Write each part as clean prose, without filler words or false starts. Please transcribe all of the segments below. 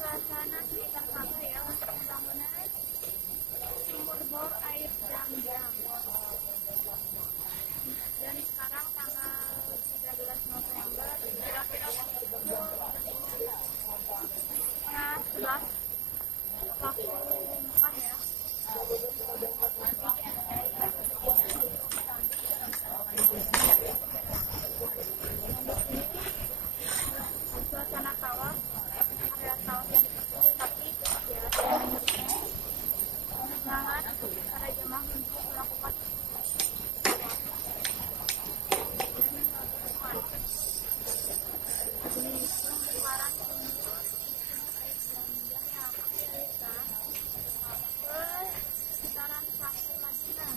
Suasana sekitar Kaba ya untuk pembangunan sumur bor air Jam-Jam. Dan sekarang tanggal 13 November, kira-kira pukul setengah 11 waktu Mekah ya. Suasana kawah, area kawah yang diperkecil tapi ya semangat para jemaah untuk melakukan pembongkaran sumur air Jam-Jam yang akan dialirkan ke sekitaran Saful Madinah.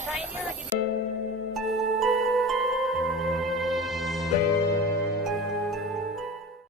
Nah, ini lagi